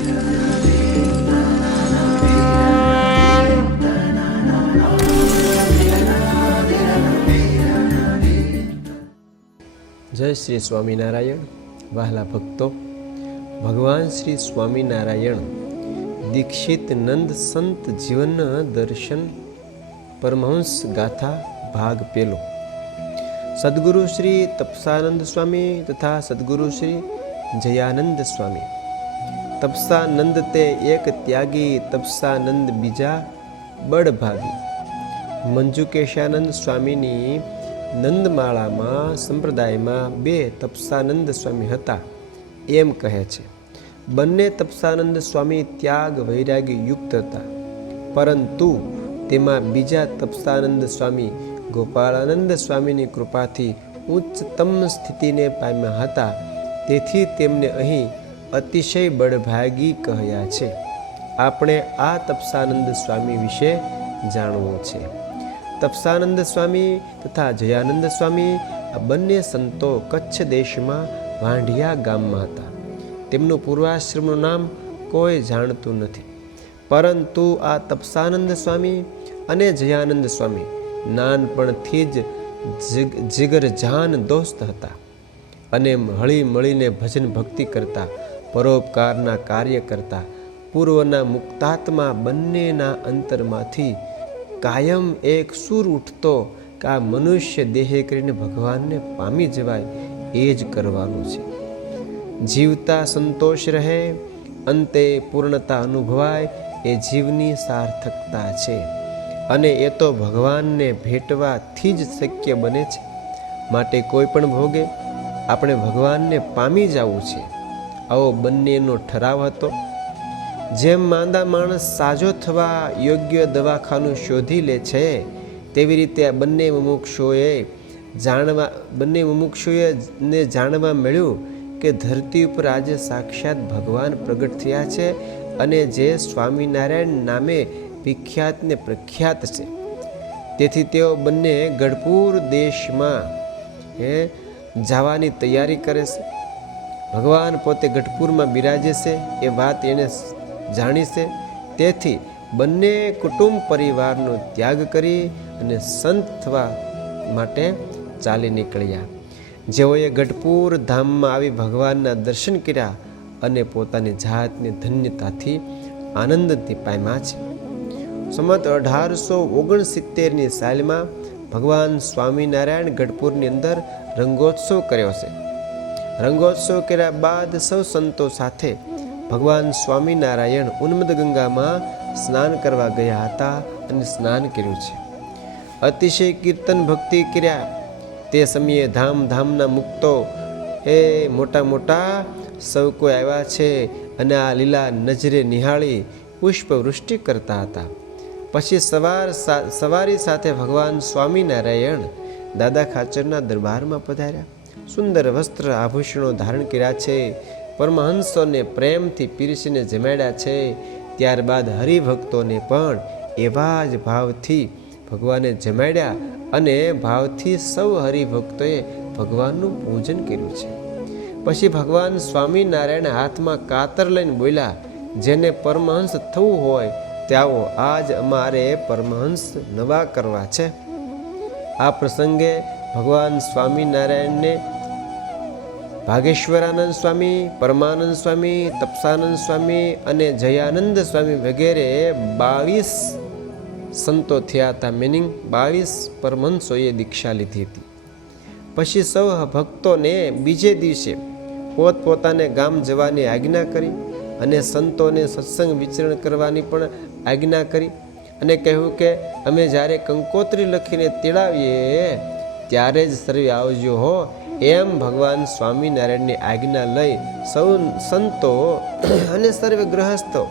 જય શ્રી સ્વામિનારાયણ. વહાલા ભક્તો, ભગવાન શ્રી સ્વામિનારાયણ દીક્ષિત નંદ સંત જીવન દર્શન પરમહંસ ગાથા ભાગ પેલો. સદગુરુ શ્રી તપસાનંદ સ્વામી તથા સદગુરુ શ્રી જયાનંદ સ્વામી તપસાનંદ તે એક ત્યાગી તપસાનંદ બીજા બળભાગી. મંજુકેશાનંદ સ્વામીની નંદમાળામાં, સંપ્રદાયમાં બે તપસાનંદ સ્વામી હતા, એમ કહે છે. બંને તપસાનંદ સ્વામી ત્યાગ વૈરાગી યુક્ત હતા. પરંતુ તેમાં બીજા તપસાનંદ સ્વામી ગોપાળાનંદ સ્વામીની કૃપાથી ઉચ્ચતમ સ્થિતિને પામ્યા હતા. તેથી તેમને અહીં અતિશય બળભાગી કહ્યા છે. આપણે આ તપસાનંદ સ્વામી વિશે જાણવું છે. તપસાનંદ સ્વામી તથા જયાનંદ સ્વામી આ બંને સંતો કચ્છ દેશમાં વાંઢિયા ગામમાં હતા. તેમનું પૂર્વાશ્રમનું નામ કોઈ જાણતું નથી. પરંતુ આ તપસાનંદ સ્વામી અને જયાનંદ સ્વામી નાનપણથી જ જીગ, જીગરજાન દોસ્ત હતા. અને હળી મળીને ભજન ભક્તિ કરતા પરોપકારના કાર્ય કરતા પૂર્વના મુક્તાત્મા બંનેના અંતરમાંથી કાયમ એક સૂર ઉઠતો કે આ મનુષ્ય દેહે કરીને ભગવાનને પામી જવાય એ જ કરવાનું છે. જીવતા સંતોષ રહે, અંતે પૂર્ણતા અનુભવાય, એ જીવની સાર્થકતા છે. અને એ તો ભગવાનને ભેટવાથી જ શક્ય બને છે. માટે કોઈ પણ ભોગે આપણે ભગવાનને પામી જવું છે. આવો બંનેનો ઠરાવ હતો. જેમ માંદા માણસ સાજો થવા યોગ્ય દવાખાનું શોધી લે છે, તેવી રીતે આ બંને મુમુક્ષોએ જાણવા, બંને મુમુક્ષોએ ને જાણવા મળ્યું કે ધરતી ઉપર આજે સાક્ષાત ભગવાન પ્રગટ થયા છે અને જે સ્વામિનારાયણ નામે વિખ્યાત ને પ્રખ્યાત છે. તેથી તેઓ બંને ગઢપુર દેશમાં, હે, જવાની તૈયારી કરે છે. ભગવાન પોતે ગઢપુરમાં બિરાજે છે, એ વાત એણે જાણી છે. તેથી બંને કુટુંબ પરિવારનો ત્યાગ કરી અને સંત થવા માટે ચાલી નીકળ્યા. જેઓએ ગઢપુર ધામમાં આવી ભગવાનના દર્શન કર્યા અને પોતાની જાતની ધન્યતાથી આનંદથી પામ્યા છે. સમત અઢારસો ઓગણસિત્તેરની સાલમાં ભગવાન સ્વામિનારાયણ ગઢપુરની અંદર રંગોત્સવ કર્યો છે. રંગોત્સવ કર્યા બાદ સૌ સંતો સાથે ભગવાન સ્વામિનારાયણ ઉન્મદ ગંગામાં સ્નાન કરવા ગયા હતા અને સ્નાન કર્યું છે. અતિશય કીર્તન ભક્તિ કર્યા. તે સમયે ધામધામના મુક્તો એ મોટા મોટા સૌ કોઈ આવ્યા છે અને આ લીલા નજરે નિહાળી પુષ્પવૃષ્ટિ કરતા હતા. પછી સવાર સવારી સાથે ભગવાન સ્વામિનારાયણ દાદા ખાચરના દરબારમાં પધાર્યા. સુંદર વસ્ત્ર આભૂષણો ધારણ કર્યા છે. પરમહંસોને પ્રેમથી પીરસીને જમાડ્યા છે. ત્યારબાદ હરિભક્તોને પણ એવા જ ભાવથી ભગવાને જમાડ્યા અને ભાવથી સૌ હરિભક્તોએ ભગવાનનું પૂજન કર્યું છે. પછી ભગવાન સ્વામિનારાયણ હાથમાં કાતર લઈને બોલ્યા, જેને પરમહંસ થવું હોય ત્યાવો આજ અમારે પરમહંસ નવા કરવા છે. આ પ્રસંગે ભગવાન સ્વામિનારાયણને ભાગેશ્વરાનંદ સ્વામી, પરમાનંદ સ્વામી, તપસાનંદ સ્વામી અને જયાનંદ સ્વામી વગેરે બાવીસ સંતો થયા હતા. મિનિંગ બાવીસ પરમહંસોએ દીક્ષા લીધી હતી. પછી સૌ ભક્તોને બીજે દિવસે પોતપોતાને ગામ જવાની આજ્ઞા કરી અને સંતોને સત્સંગ વિચરણ કરવાની પણ આજ્ઞા કરી અને કહ્યું કે, અમે જ્યારે કંકોત્રી લખીને તેડાવીએ, ત્યારે જ સર્વે આવજો હો. એમ ભગવાન સ્વામિનારાયણની આજ્ઞા લઈ સૌ સંતો અને સર્વે ગ્રહસ્થો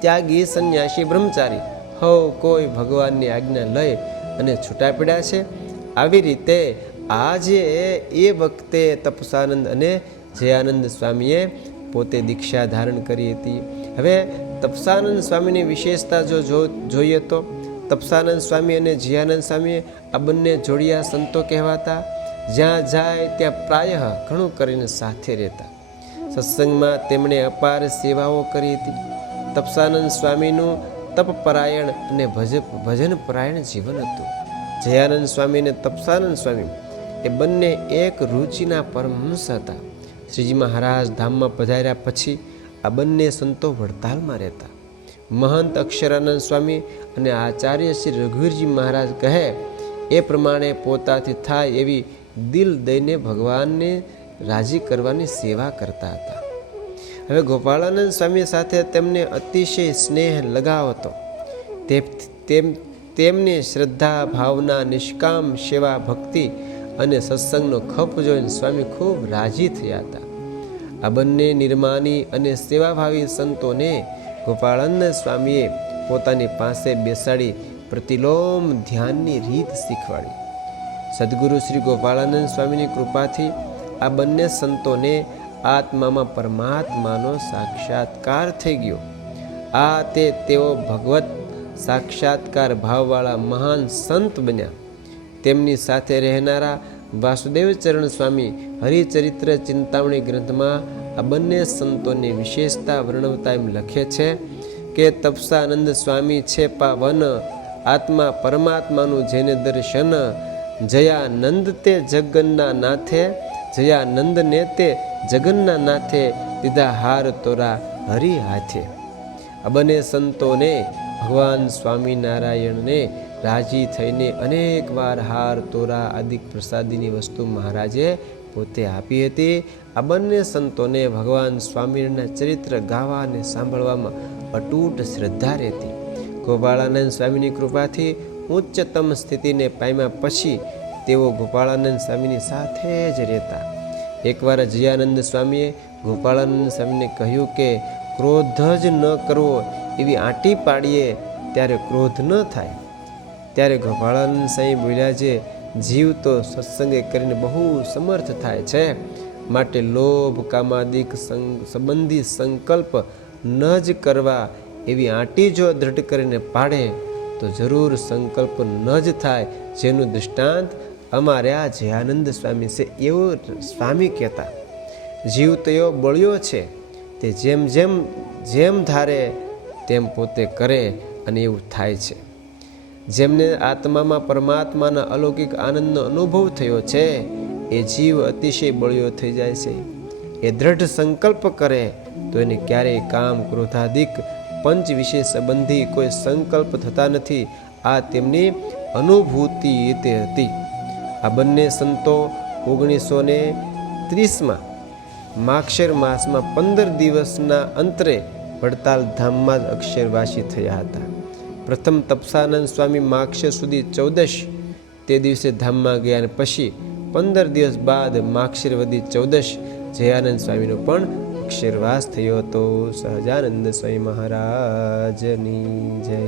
ત્યાગી સંન્યાસી બ્રહ્મચારી હવ કોઈ ભગવાનની આજ્ઞા લઈ અને છૂટા પડ્યા છે. આવી રીતે આજે એ વખતે તપસાનંદ અને જયાનંદ સ્વામીએ પોતે દીક્ષા ધારણ કરી હતી. હવે તપસાનંદ સ્વામીની વિશેષતા જો જોઈએ તો તપસાનંદ સ્વામી અને જયાનંદ સ્વામી આ બંને જોડિયા સંતો કહેવાતા. જ્યાં જાય ત્યાં પ્રાય ઘણું કરીને સાથે રહેતા. સત્સંગમાં તેમણે અપાર સેવાઓ કરી હતી. તપસાનંદ સ્વામીનું તપપરાયણ અને ભજ ભજન પરાયણ જીવન હતું. જયાનંદ સ્વામી અને તપસાનંદ સ્વામી એ બંને એક રુચિના પરમહંસ હતા. શ્રીજી મહારાજ ધામમાં પધાર્યા પછી આ બંને સંતો વડતાલમાં રહેતા. મહંત અક્ષરાનંદ સ્વામી અને આચાર્ય શ્રી રઘુવીરજી મહારાજ કહે, એ પ્રમાણે પોતાથી થાય એવી દિલ દઈને ભગવાનને રાજી કરવાની સેવા કરતા હતા. હવે ગોપાળાનંદ સ્વામી સાથે તેમને અતિશય સ્નેહ લગાવ હતો. તેમ, તેમની શ્રદ્ધા, ભાવના, નિષ્કામ, સેવા, ભક્તિ અને સત્સંગનો ખપ જોઈને સ્વામી ખૂબ રાજી થયા હતા. આ બંને નિર્માની અને સેવાભાવી સંતોને ગોપાળાનંદ સ્વામીએ પોતાની પાસે બેસાડી પ્રતિલોમ ધ્યાનની રીત શીખવાડી. સદગુરુ શ્રી ગોપાળાનંદ સ્વામીની કૃપાથી આ બંને સંતોને આત્મામાં પરમાત્માનો સાક્ષાત્કાર થઈ ગયો. આ તે તેઓ ભગવત સાક્ષાત્કાર ભાવવાળા મહાન સંત બન્યા. તેમની સાથે રહેનારા વાસુદેવચરણ સ્વામી હરિચરિત્ર ચિંતામણી ગ્રંથમાં આ બંને સંતોની વિશેષતા વર્ણવતા એમ લખે છે કે તપસાનંદ સ્વામી છે પાવન, આત્મા પરમાત્માનું જેને દર્શન જયાનંદ તે જગન્ના નાથે, જયાનંદને તે જગન્ના નાથે દીધા હાર તોરા હરિ હાથે. આ બંને સંતોને ભગવાન સ્વામિનારાયણને રાજી થઈને અનેક વાર હાર તોરા આદિક પ્રસાદીની વસ્તુ મહારાજે પોતે આપી હતી. આ બંને સંતોને ભગવાન સ્વામિનારાયણના ચરિત્ર ગાવા અને સાંભળવામાં અટૂટ શ્રદ્ધા રહેતી. ગોપાળાનંદ સ્વામીની કૃપાથી ઉચ્ચતમ સ્થિતિને પામ્યા પછી તેઓ ગોપાળાનંદ સ્વામીની સાથે જ રહેતા. એકવાર જયાનંદ સ્વામીએ ગોપાળાનંદ સ્વામીને કહ્યું કે, ક્રોધ જ ન કરવો એવી આંટી પાડીએ ત્યારે ક્રોધ ન થાય. ત્યારે ગોપાળાનંદ સ્વામી બોલ્યા છે, જીવ તો સત્સંગે કરીને બહુ સમર્થ થાય છે. માટે લોભ, કામાદિક સંબંધી સંકલ્પ ન જ કરવા એવી આંટી જો દ્રઢ કરીને પાડે તો જરૂર સંકલ્પ ન જ થાય. જેનું દૃષ્ટાંત અમારે આ જયાનંદ સ્વામી છે, એવું સ્વામી કહેતા. જીવ તો બળ્યો છે તે જેમ જેમ જેમ ધારે તેમ પોતે કરે અને એવું થાય છે. જેમને આત્મામાં પરમાત્માના અલૌકિક આનંદનો અનુભવ થયો છે, એ જીવ અતિશય બળ્યો થઈ જાય છે. એ દ્રઢ સંકલ્પ કરે તો એને ક્યારેય કામ ક્રોધાધિક પંચ વિશે સંબંધી કોઈ સંકલ્પ થતા નથી. આ તેમની અનુભૂતિ તે હતી. આ બંને સંતો ઓગણીસો ને ત્રીસમાં માક્ષર માસમાં પંદર દિવસના અંતરે વડતાલ ધામમાં જ અક્ષરવાસી થયા હતા. પ્રથમ તપસાનંદ સ્વામી માક્ષર સુધી ચૌદશ તે દિવસે ધામમાં ગયા અને પછી પંદર દિવસ બાદ માક્ષરવદી ચૌદશ જયાનંદ સ્વામીનો પણ અક્ષરવાસ થયો હતો સહજાનંદ સ્વામી મહારાજની જય.